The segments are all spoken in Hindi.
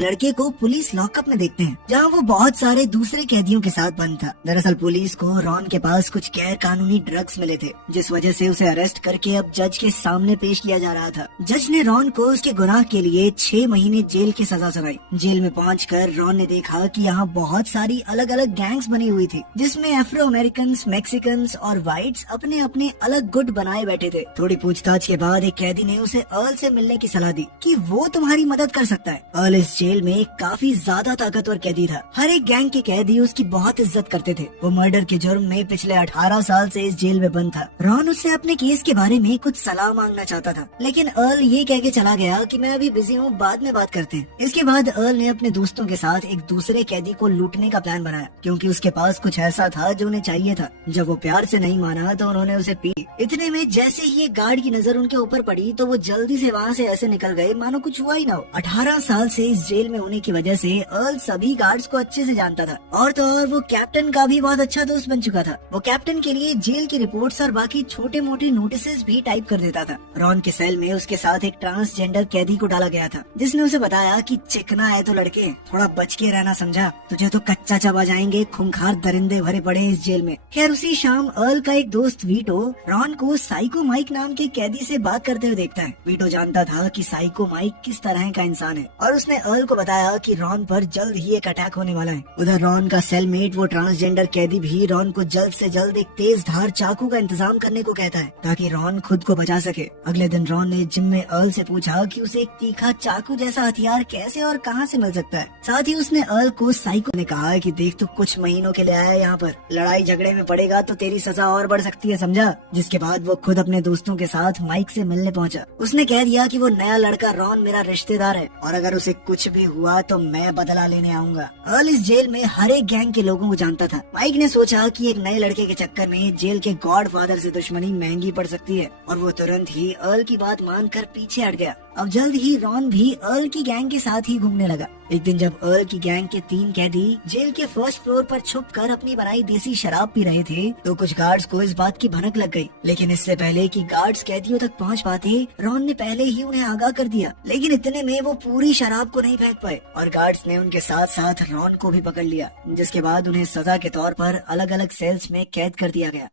लड़के को पुलिस लॉकअप में देखते हैं जहां वो बहुत सारे दूसरे कैदियों के साथ बंद था। दरअसल पुलिस को रॉन के पास कुछ गैर कानूनी ड्रग्स मिले थे, जिस वजह से उसे अरेस्ट करके अब जज के सामने पेश किया जा रहा था। जज ने रॉन को उसके गुनाह के लिए 6 महीने जेल की सजा सुनाई। जेल में पहुंचकर रॉन ने देखा कि यहाँ बहुत सारी अलग अलग गैंग्स बनी हुई थी, जिसमें अफ्रो अमेरिकन, मैक्सिकन और व्हाइट्स अपने अपने अलग गुट बनाए बैठे थे। थोड़ी पूछताछ के बाद एक कैदी ने उसे अर्ल से मिलने की सलाह दी कि वो तुम्हारी मदद कर सकता है। अर्ल इस जेल में काफी ज्यादा ताकतवर कैदी था। हर एक गैंग के कैदी उसकी बहुत इज्जत करते थे। वो मर्डर के जुर्म में पिछले 18 साल से इस जेल में बंद था। रॉन उससे अपने केस के बारे में कुछ सलाह मांगना चाहता था, लेकिन अर्ल ये कह के चला गया कि मैं अभी बिजी हूँ, बाद में बात करते हैं। इसके बाद अर्ल ने अपने दोस्तों के साथ एक दूसरे कैदी को लूटने का प्लान बनाया, क्योंकि उसके पास कुछ ऐसा था जो उन्हें चाहिए था। जब वो प्यार से नहीं माना तो उन्होंने उसे पी। इतने में जैसे ही एक गार्ड की नजर उनके ऊपर पड़ी तो वो जल्दी से वहाँ से ऐसे निकल गए मानो कुछ हुआ ही ना हो। 18 साल से इस जेल में होने की वजह से अर्ल सभी गार्ड्स को अच्छे से जानता था, और तो और वो कैप्टन का भी बहुत अच्छा दोस्त बन चुका था। वो कैप्टन के लिए जेल की रिपोर्ट्स और बाकी छोटे मोटे नोटिसेस भी टाइप कर देता था। रॉन के सेल में उसके साथ एक ट्रांसजेंडर कैदी को डाला गया था, जिसने उसे बताया कि चिकना है तो लड़के थोड़ा बच के रहना, समझा? तुझे तो कच्चा चबा जाएंगे, खूंखार दरिंदे भरे पड़े इस जेल में। खैर उसी शाम अर्ल का एक दोस्त वीटो रॉन को साइको माइक नाम के कैदी से बात करते हुए देखता है। वीटो जानता था कि साइको माइक किस तरह का इंसान है, और उसने अर्ल को बताया कि रॉन पर जल्द ही एक अटैक होने वाला है। उधर रॉन का सेलमेट वो ट्रांसजेंडर कैदी भी रॉन को जल्द से जल्द एक तेज धार चाकू का इंतजाम करने को कहता है, ताकि रॉन खुद को बचा सके। अगले दिन रॉन ने जिम में अर्ल से पूछा कि उसे एक तीखा चाकू जैसा हथियार कैसे और कहां से मिल सकता है। साथ ही उसने अर्ल को साइको ने कहा कि देख तू कुछ महीनों के लिए आया है यहाँ पर, लड़ाई झगड़े में पड़ेगा तो तेरी सजा और बढ़ सकती है, समझा? जिसके बाद वो खुद अपने दोस्तों के साथ माइक से मिलने पहुंचा। उसने कह दिया कि वो नया लड़का रॉन मेरा रिश्तेदार है, और अगर उसे कुछ भी हुआ तो मैं बदला लेने आऊंगा। अर्ल इस जेल में हर एक गैंग के लोगों को जानता था। माइक ने सोचा कि एक नए लड़के के चक्कर में जेल के गॉड फादर से दुश्मनी महंगी पड़ सकती है, और वो तुरंत ही अर्ल की बात मानकर पीछे हट गया। अब जल्द ही रॉन भी अर्ल की गैंग के साथ ही घूमने लगा। एक दिन जब अर्ल की गैंग के 3 कैदी जेल के फर्स्ट फ्लोर पर छुपकर अपनी बनाई देसी शराब पी रहे थे, तो कुछ गार्ड्स को इस बात की भनक लग गई। लेकिन इससे पहले कि गार्ड्स कैदियों तक पहुंच पाते, रॉन ने पहले ही उन्हें आगाह कर दिया। लेकिन इतने में वो पूरी शराब को नहीं फेंक पाए, और गार्ड्स ने उनके साथ साथ रॉन को भी पकड़ लिया, जिसके बाद उन्हें सजा के तौर पर अलग अलग सेल्स में कैद कर दिया गया।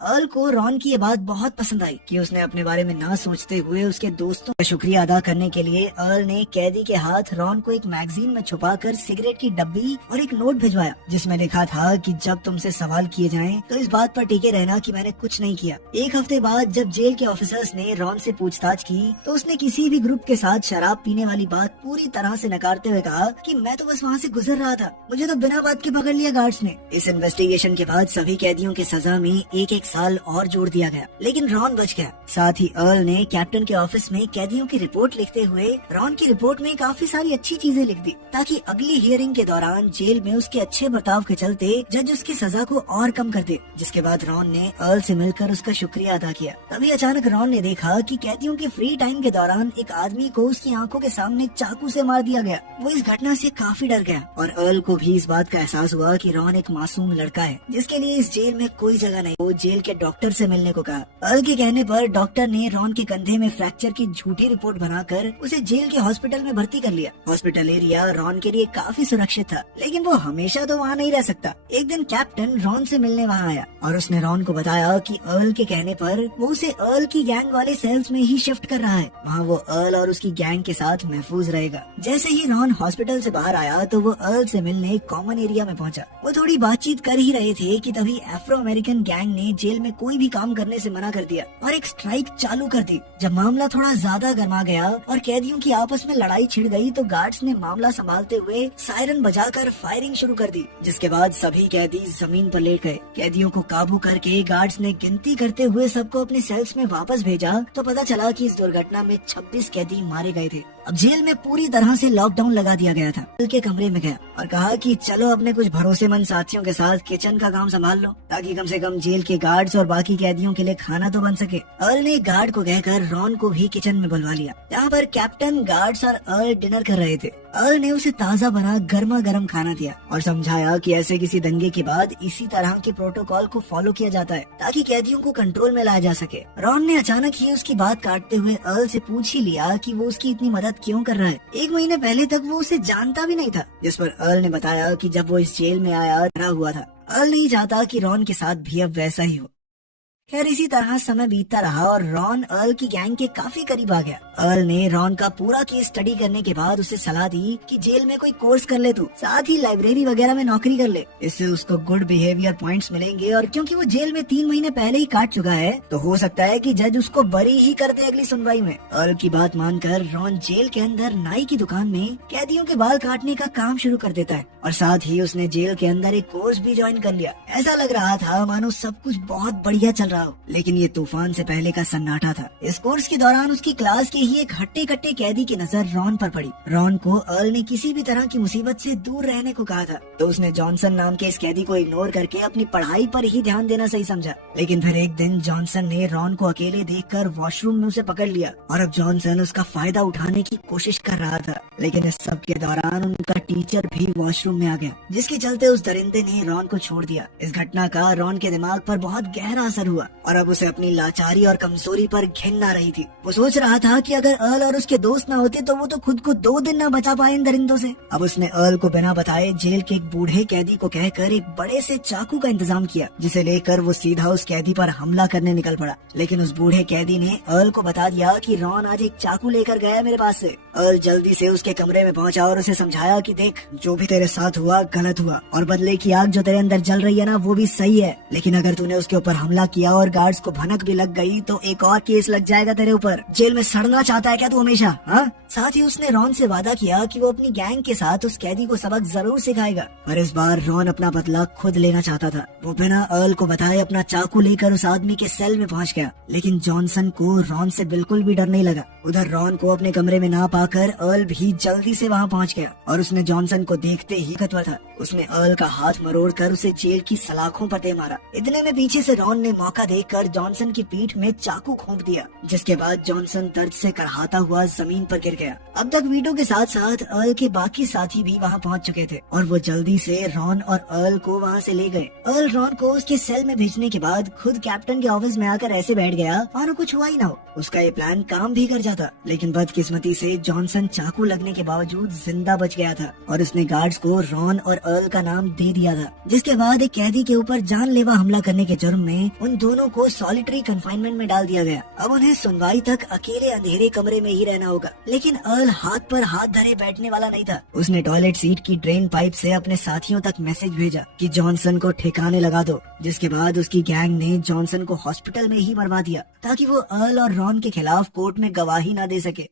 अर्ल को रॉन की ये बात बहुत पसंद आई कि उसने अपने बारे में ना सोचते हुए उसके दोस्तों का शुक्रिया अदा करने के लिए अर्ल ने कैदी के हाथ रॉन को एक मैगजीन में छुपाकर सिगरेट की डब्बी और एक नोट भिजवाया, जिसमें लिखा था कि जब तुमसे सवाल किए जाएं तो इस बात पर टिके रहना कि मैंने कुछ नहीं किया। एक हफ्ते बाद जब जेल के ऑफिसर्स ने रॉन से पूछताछ की, तो उसने किसी भी ग्रुप के साथ शराब पीने वाली बात पूरी तरह से नकारते हुए कहा कि मैं तो बस वहाँ से गुजर रहा था, मुझे तो बिना बात के पकड़ लिया गार्ड्स ने। इस इन्वेस्टिगेशन के बाद सभी कैदियों की सजा में एक साल और जोड़ दिया गया, लेकिन रॉन बच गया। साथ ही अर्ल ने कैप्टन के ऑफिस में कैदियों की रिपोर्ट लिखते हुए रॉन की रिपोर्ट में काफी सारी अच्छी चीजें लिख दी, ताकि अगली हियरिंग के दौरान जेल में उसके अच्छे बर्ताव के चलते जज उसकी सजा को और कम कर दे। जिसके बाद रॉन ने अर्ल से मिलकर उसका शुक्रिया अदा किया। तभी अचानक रॉन ने देखा कि कैदियों के फ्री टाइम के दौरान एक आदमी को उसकी आंखों के सामने चाकू से मार दिया गया। वो इस घटना से काफी डर गया, और अर्ल को भी इस बात का एहसास हुआ कि रॉन एक मासूम लड़का है, जिसके लिए इस जेल में कोई जगह नहीं। वो जेल के डॉक्टर से मिलने को कहा। अर्ल के कहने पर डॉक्टर ने रॉन के कंधे में फ्रैक्चर की झूठी रिपोर्ट बनाकर उसे जेल के हॉस्पिटल में भर्ती कर लिया। हॉस्पिटल एरिया रॉन के लिए काफी सुरक्षित था, लेकिन वो हमेशा तो वहाँ नहीं रह सकता। एक दिन कैप्टन रॉन से मिलने वहाँ आया, और उसने रॉन को बताया कि अर्ल के कहने पर वो उसे अर्ल की गैंग वाले सेल्स में ही शिफ्ट कर रहा है। वहाँ वो अर्ल और उसकी गैंग के साथ महफूज रहेगा। जैसे ही रॉन हॉस्पिटल से बाहर आया तो वो अर्ल से मिलने कॉमन एरिया में पहुंचा। वो थोड़ी बातचीत कर ही रहे थे कि तभी अफ्रो अमेरिकन गैंग ने जेल में कोई भी काम करने से मना कर दिया और एक स्ट्राइक चालू कर दी। जब मामला थोड़ा ज्यादा गर्मा गया और कैदियों की आपस में लड़ाई छिड़ गई, तो गार्ड्स ने मामला संभालते हुए सायरन बजाकर फायरिंग शुरू कर दी, जिसके बाद सभी कैदी जमीन पर लेट गए। कैदियों को काबू करके गार्ड्स ने गिनती करते हुए सबको अपने सेल्स में वापस भेजा, तो पता चला कि इस दुर्घटना में 26 कैदी मारे गए थे। अब जेल में पूरी तरह से लॉकडाउन लगा दिया गया था। अर्ल के कमरे में गया और कहा कि चलो अपने कुछ भरोसेमंद साथियों के साथ किचन का काम संभाल लो, ताकि कम से कम जेल के गार्ड्स और बाकी कैदियों के लिए खाना तो बन सके। अर्ल ने गार्ड को कहकर रॉन को भी किचन में बुलवा लिया। यहाँ पर कैप्टन, गार्ड्स और अर्ल डिनर कर रहे थे। अर्ल ने उसे ताज़ा बना गर्मा गर्म खाना दिया और समझाया कि ऐसे किसी दंगे के बाद इसी तरह के प्रोटोकॉल को फॉलो किया जाता है ताकि कैदियों को कंट्रोल में लाया जा सके। रॉन ने अचानक ही उसकी बात काटते हुए अर्ल से पूछ ही लिया कि वो उसकी इतनी मदद क्यों कर रहा है। 1 महीने पहले तक वो उसे जानता भी नहीं था, जिस पर अर्ल ने बताया कि जब वो इस जेल में आया डरा हुआ था। अर्ल नहीं चाहता कि रॉन के साथ भी अब वैसा ही हो। खैर इसी तरह समय बीतता रहा और रॉन अर्ल की गैंग के काफी करीब आ गया। अर्ल ने रॉन का पूरा केस स्टडी करने के बाद उसे सलाह दी कि जेल में कोई कोर्स कर ले तू, साथ ही लाइब्रेरी वगैरह में नौकरी कर ले। इससे उसको गुड बिहेवियर पॉइंट्स मिलेंगे और क्योंकि वो जेल में 3 महीने पहले ही काट चुका है तो हो सकता है कि जज उसको बरी ही कर दे अगली सुनवाई में। अर्ल की बात मानकर रॉन जेल के अंदर नाई की दुकान में कैदियों के बाल काटने का काम शुरू कर देता है और साथ ही उसने जेल के अंदर एक कोर्स भी ज्वाइन कर लिया। ऐसा लग रहा था मानो सब कुछ बहुत बढ़िया चल रहा हो, लेकिन ये तूफान से पहले का सन्नाटा था। इस कोर्स के दौरान उसकी क्लास के ही एक हट्टे कट्टे कैदी की नजर रॉन पर पड़ी। रॉन को अर्ल ने किसी भी तरह की मुसीबत से दूर रहने को कहा था, तो उसने जॉनसन नाम के इस कैदी को इग्नोर करके अपनी पढ़ाई पर ही ध्यान देना सही समझा। लेकिन फिर एक दिन जॉनसन ने रॉन को अकेले देखकर वॉशरूम में उसे पकड़ लिया और अब जॉनसन उसका फायदा उठाने की कोशिश कर रहा था। लेकिन इस सब के दौरान उनका टीचर भी वॉशरूम में आ गया, जिसके चलते उस दरिंदे ने रॉन को छोड़ दिया। इस घटना का रॉन के दिमाग पर बहुत गहरा असर हुआ और अब उसे अपनी लाचारी और कमजोरी पर घिन आ रही थी। वो सोच रहा था कि अगर अर्ल और उसके दोस्त न होते तो वो तो खुद को 2 दिन न बचा पाए इन दरिंदों से। अब उसने अर्ल को बिना बताए जेल के एक बूढ़े कैदी को कहकर एक बड़े से चाकू का इंतजाम किया, जिसे लेकर वो सीधा उस कैदी पर हमला करने निकल पड़ा। लेकिन उस बूढ़े कैदी ने अर्ल को बता दिया कि रॉन आज एक चाकू लेकर गया मेरे पास से। अर्ल जल्दी से उसके कमरे में पहुंचा और उसे समझाया कि देख, जो भी तेरे साथ हुआ गलत हुआ और बदले की आग जो तेरे अंदर जल रही है ना वो भी सही है, लेकिन अगर तूने उसके ऊपर हमला किया और गार्ड्स को भनक भी लग गई तो एक और केस लग जाएगा तेरे ऊपर। जेल में सड़ना चाहता है क्या तू हमेशा? हाँ। साथ ही उसने रॉन से वादा किया कि वो अपनी गैंग के साथ उस कैदी को सबक जरूर सिखाएगा। पर इस बार रॉन अपना बदला खुद लेना चाहता था। वो बिना अर्ल को बताए अपना चाकू लेकर उस आदमी के सेल में पहुंच गया। लेकिन जॉनसन को रॉन से बिल्कुल भी डर नहीं लगा। उधर रॉन को अपने कमरे में ना पाकर अर्ल भी जल्दी से वहाँ पहुँच गया और उसने जॉनसन को देखते ही कतवा था। उसने अर्ल का हाथ मरोड़कर उसे जेल की सलाखों पर दे मारा। इतने में पीछे से रॉन ने मौका देखकर जॉनसन की पीठ में चाकू घोंप दिया, जिसके बाद जॉनसन दर्द से करहाता हुआ जमीन पर गिर गया। अब तक वीटो के साथ साथ अर्ल के बाकी साथी भी वहाँ पहुँच चुके थे और वो जल्दी से रॉन और अर्ल को वहाँ से ले गए। अर्ल रॉन को उसके सेल में भेजने के बाद खुद कैप्टन के ऑफिस में आकर ऐसे बैठ गया मानो कुछ हुआ ही ना हो। उसका ये प्लान काम भी कर जाता, लेकिन बदकिस्मती से जॉनसन चाकू लगने के बावजूद जिंदा बच गया था और उसने गार्ड्स को रॉन और अर्ल का नाम दे दिया था। जिसके बाद एक कैदी के ऊपर जानलेवा हमला करने के जुर्म में उन दोनों को सॉलिटरी कंफाइनमेंट में डाल दिया गया। अब उन्हें सुनवाई तक अकेले अंधेरे कमरे में ही रहना होगा। लेकिन अर्ल हाथ पर हाथ धरे बैठने वाला नहीं था। उसने टॉयलेट सीट की ड्रेन पाइप से अपने साथियों तक मैसेज भेजा कि जॉनसन को ठिकाने लगा दो, जिसके बाद उसकी गैंग ने जॉनसन को हॉस्पिटल में ही मरवा दिया ताकि वो अर्ल और रॉन के खिलाफ कोर्ट में गवाही न दे सके।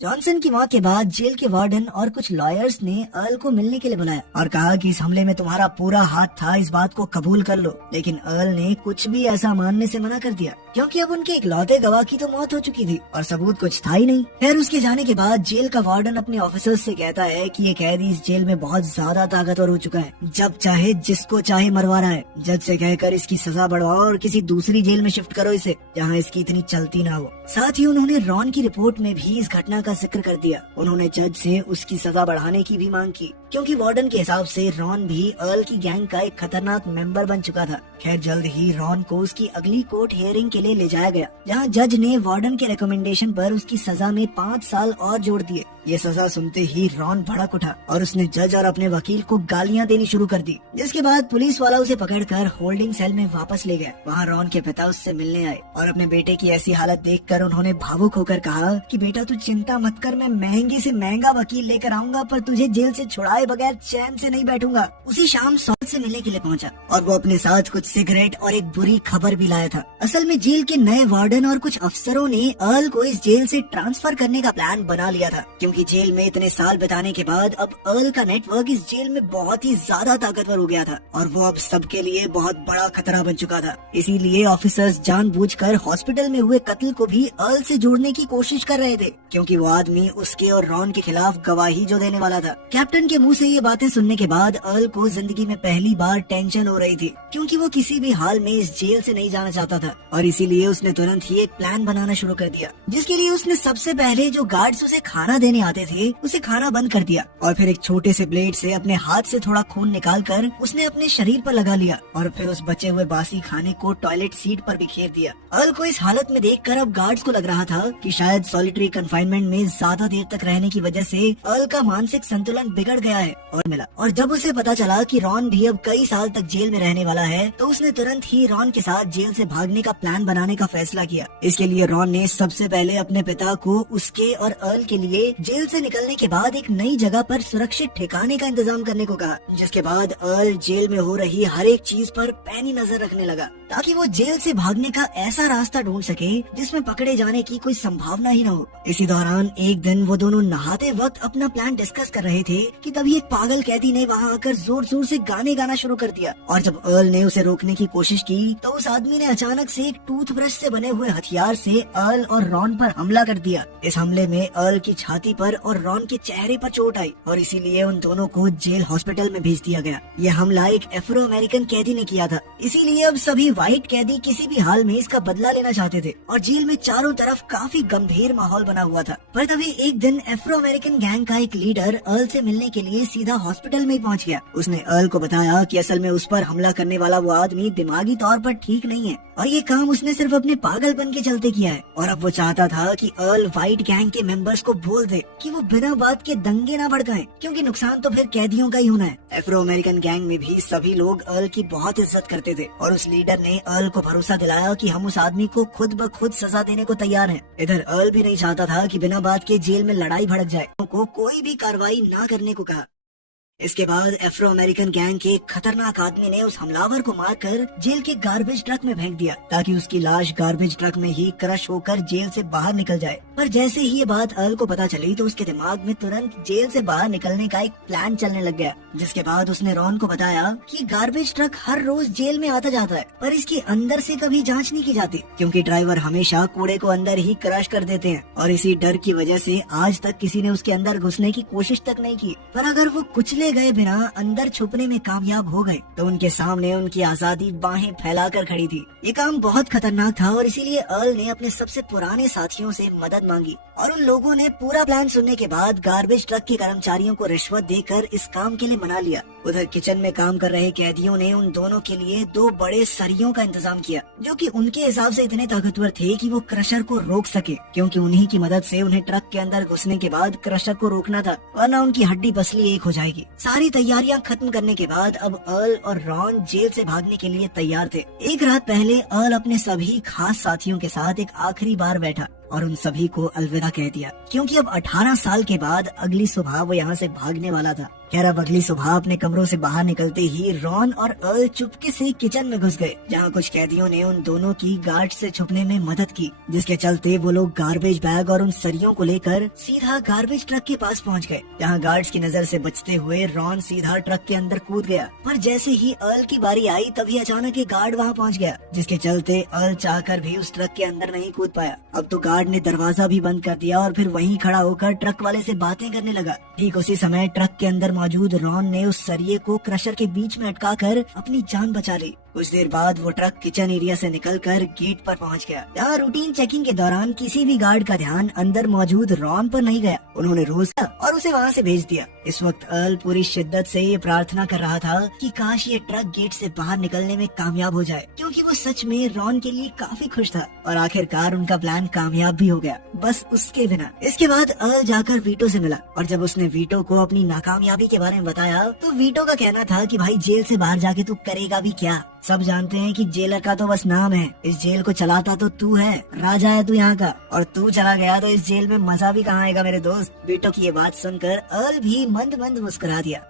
जॉनसन की मौत के बाद जेल के वार्डन और कुछ लॉयर्स ने अर्ल को मिलने के लिए बुलाया और कहा कि इस हमले में तुम्हारा पूरा हाथ था, इस बात को कबूल कर लो। लेकिन अर्ल ने कुछ भी ऐसा मानने से मना कर दिया, क्योंकि अब उनके इकलौते गवाह की तो मौत हो चुकी थी और सबूत कुछ था ही नहीं। खैर उसके जाने के बाद जेल का वार्डन अपने ऑफिसर्स से कहता है कि ये कैदी इस जेल में बहुत ज्यादा ताकतवर हो चुका है, जब चाहे जिसको चाहे मरवा रहा है। जज से कहकर इसकी सजा बढ़वाओ और किसी दूसरी जेल में शिफ्ट करो इसे, जहाँ इसकी इतनी चलती ना हो। साथ ही उन्होंने रॉन की रिपोर्ट में भी इस घटना का जिक्र कर दिया। उन्होंने जज से उसकी सजा बढ़ाने की भी मांग की, क्योंकि वार्डन के हिसाब से रॉन भी अर्ल की गैंग का एक खतरनाक मेंबर बन चुका था। खैर जल्द ही रॉन को उसकी अगली कोर्ट हियरिंग के लिए ले जाया गया, जहां जज ने वार्डन के रिकमेंडेशन पर उसकी सजा में 5 साल और जोड़ दिए। ये सजा सुनते ही रॉन भड़क उठा और उसने जज और अपने वकील को गालियां देनी शुरू कर दी, जिसके बाद पुलिस वाला उसे पकड़कर होल्डिंग सेल में वापस ले गया। वहाँ रॉन के पिता उससे मिलने आए और अपने बेटे की ऐसी हालत देखकर उन्होंने भावुक होकर कहा कि बेटा तू चिंता मत कर, मैं महंगे से महंगा वकील लेकर आऊंगा, पर तुझे जेल से छुड़ाए बगैर चैन से नहीं बैठूंगा। उसी शाम सॉल से मिलने के लिए पहुंचा और वो अपने साथ कुछ सिगरेट और एक बुरी खबर भी लाया था। असल में जेल के नए वार्डन और कुछ अफसरों ने अर्ल को इस जेल से ट्रांसफर करने का प्लान बना लिया था, क्योंकि जेल में इतने साल बिताने के बाद अब अर्ल का नेटवर्क इस जेल में बहुत ही ज्यादा ताकतवर हो गया था और वो अब सबके लिए बहुत बड़ा खतरा बन चुका था। इसीलिए ऑफिसर्स जानबूझकर हॉस्पिटल में हुए कत्ल को भी अर्ल से जोड़ने की कोशिश कर रहे थे, क्योंकि वो आदमी उसके और रॉन के खिलाफ गवाही जो देने वाला था। कैप्टन के मुंह से ये बातें सुनने के बाद अर्ल को जिंदगी में पहली बार टेंशन हो रही थी, क्योंकि वो किसी भी हाल में इस जेल से नहीं जाना चाहता था और इसीलिए उसने तुरंत ही एक प्लान बनाना शुरू कर दिया, जिसके लिए उसने सबसे पहले जो गार्ड्स उसे खाना देने आदमी आते थे उसे खाना बंद कर दिया और फिर एक छोटे से ब्लेड से अपने हाथ से थोड़ा खून निकालकर उसने अपने शरीर पर लगा लिया और फिर उस बचे हुए बासी खाने को टॉयलेट सीट पर बिखेर दिया। अर्ल को इस हालत में देखकर अब गार्ड्स को लग रहा था कि शायद सॉलिटरी कंफाइनमेंट में ज्यादा देर तक रहने की वजह से अर्ल का मानसिक संतुलन बिगड़ गया है और मिला। और जब उसे पता चला कि रॉन भी अब कई साल तक जेल में रहने वाला है तो उसने तुरंत ही रॉन के साथ जेल से भागने का प्लान बनाने का फैसला किया। इसके लिए रॉन ने सबसे पहले अपने पिता को उसके और अर्ल के लिए जेल से निकलने के बाद एक नई जगह पर सुरक्षित ठिकाने का इंतजाम करने को कहा, जिसके बाद अर्ल जेल में हो रही हर एक चीज पर पैनी नजर रखने लगा ताकि वो जेल से भागने का ऐसा रास्ता ढूंढ सके जिसमें पकड़े जाने की कोई संभावना ही न हो। इसी दौरान एक दिन वो दोनों नहाते वक्त अपना प्लान डिस्कस कर रहे थे कि तभी एक पागल कैदी ने वहाँ आकर जोर जोर से गाने गाना शुरू कर दिया और जब अर्ल ने उसे रोकने की कोशिश की तो उस आदमी ने अचानक से एक टूथब्रश से बने हुए हथियार से अर्ल और रॉन पर हमला कर दिया। इस हमले में अर्ल की छाती पर और रॉन के चेहरे पर चोट आई और इसीलिए उन दोनों को जेल हॉस्पिटल में भेज दिया गया। यह हमला एक अफ्रो अमेरिकन कैदी ने किया था, इसीलिए अब सभी व्हाइट कैदी किसी भी हाल में इसका बदला लेना चाहते थे और जेल में चारों तरफ काफी गंभीर माहौल बना हुआ था। पर तभी एक दिन अफ्रो अमेरिकन गैंग का एक लीडर अर्ल से मिलने के लिए सीधा हॉस्पिटल में पहुंच गया। उसने अर्ल को बताया कि असल में उस पर हमला करने वाला वो आदमी दिमागी तौर पर ठीक नहीं है और ये काम उसने सिर्फ अपने पागलपन के चलते किया है और अब वो चाहता था कि अर्ल व्हाइट गैंग के मेंबर्स को बोल दे कि वो बिना बात के दंगे ना भड़काएं, क्योंकि नुकसान तो फिर कैदियों का ही होना है। अफ्रो अमेरिकन गैंग में भी सभी लोग अर्ल की बहुत इज्जत करते थे और उस लीडर ने अर्ल को भरोसा दिलाया कि हम उस आदमी को खुद ब खुद सजा देने को तैयार हैं। इधर अर्ल भी नहीं चाहता था कि बिना बात के जेल में लड़ाई भड़क जाए, को कोई भी कार्रवाई ना करने को कहा। इसके बाद अफ्रो अमेरिकन गैंग के एक खतरनाक आदमी ने उस हमलावर को मारकर जेल के गार्बेज ट्रक में फेंक दिया ताकि उसकी लाश गार्बेज ट्रक में ही क्रश होकर जेल से बाहर निकल जाए। पर जैसे ही ये बात अर्ल को पता चली तो उसके दिमाग में तुरंत जेल से बाहर निकलने का एक प्लान चलने लग गया, जिसके बाद उसने रॉन को बताया कि गार्बेज ट्रक हर रोज जेल में आता जाता है पर इसके अंदर से कभी जांच नहीं की जाती क्योंकि ड्राइवर हमेशा कूड़े को अंदर ही क्रश कर देते हैं और इसी डर की वजह से आज तक किसी ने उसके अंदर घुसने की कोशिश तक नहीं की। पर अगर वो कुचले गए बिना अंदर छुपने में कामयाब हो गए तो उनके सामने उनकी आजादी बाहें फैलाकर खड़ी थी। ये काम बहुत खतरनाक था और इसीलिए अर्ल ने अपने सबसे पुराने साथियों से मदद मांगी और उन लोगों ने पूरा प्लान सुनने के बाद गार्बेज ट्रक के कर्मचारियों को रिश्वत देकर इस काम के लिए मना लिया। उधर किचन में काम कर रहे कैदियों ने उन दोनों के लिए 2 बड़े सरियों का इंतजाम किया जो कि उनके हिसाब से इतने ताकतवर थे कि वो क्रशर को रोक सके, क्योंकि उन्हीं की मदद से उन्हें ट्रक के अंदर घुसने के बाद क्रशर को रोकना था वरना उनकी हड्डी पसली एक हो जाएगी। सारी तैयारियां खत्म करने के बाद अब अर्ल और रॉन जेल से भागने के लिए तैयार थे। एक रात पहले अर्ल अपने सभी खास साथियों के साथ एक आखिरी बार बैठा और उन सभी को अलविदा कह दिया, क्योंकि अब 18 साल के बाद अगली सुबह वो यहाँ से भागने वाला था। खैर अब अगली सुबह अपने कमरों से बाहर निकलते ही रॉन और अर्ल चुपके से किचन में घुस गए, जहाँ कुछ कैदियों ने उन दोनों की गार्ड से छुपने में मदद की, जिसके चलते वो लोग गार्बेज बैग और उन सरियों को लेकर सीधा गार्बेज ट्रक के पास पहुँच गए, जहाँ गार्ड्स की नजर से बचते हुए रॉन सीधा ट्रक के अंदर कूद गया। पर जैसे ही अर्ल की बारी आई तभी अचानक एक गार्ड वहाँ पहुँच गया, जिसके चलते अर्ल चाहकर भी उस ट्रक के अंदर नहीं कूद पाया। अब तो गार्ड ने दरवाजा भी बंद कर दिया और फिर वहीं खड़ा होकर ट्रक वाले से बातें करने लगा। ठीक उसी समय ट्रक के अंदर मौजूद रॉन ने उस सरिये को क्रशर के बीच में अटकाकर अपनी जान बचा ली। कुछ देर बाद वो ट्रक किचन एरिया से निकलकर गेट पर पहुंच गया, जहाँ रूटीन चेकिंग के दौरान किसी भी गार्ड का ध्यान अंदर मौजूद रॉन पर नहीं गया। उन्होंने रोका और उसे वहाँ से भेज दिया। इस वक्त अर्ल पूरी शिद्दत से ये प्रार्थना कर रहा था कि काश ये ट्रक गेट से बाहर निकलने में कामयाब हो जाए, क्योंकि वो सच में रॉन के लिए काफी खुश था और आखिरकार उनका प्लान कामयाब भी हो गया, बस उसके बिना। इसके बाद अर्ल जाकर वीटो से मिला और जब उसने वीटो को अपनी नाकामयाबी के बारे में बताया तो वीटो का कहना था कि भाई जेल से बाहर जाके तू करेगा भी क्या, सब जानते हैं कि जेलर का तो बस नाम है, इस जेल को चलाता तो तू है, राजा है तू यहाँ का, और तू चला गया तो इस जेल में मजा भी कहाँ आएगा मेरे दोस्त। वीटो की ये बात सुनकर अर्ल भी मंद मंद मुस्कुरा दिया।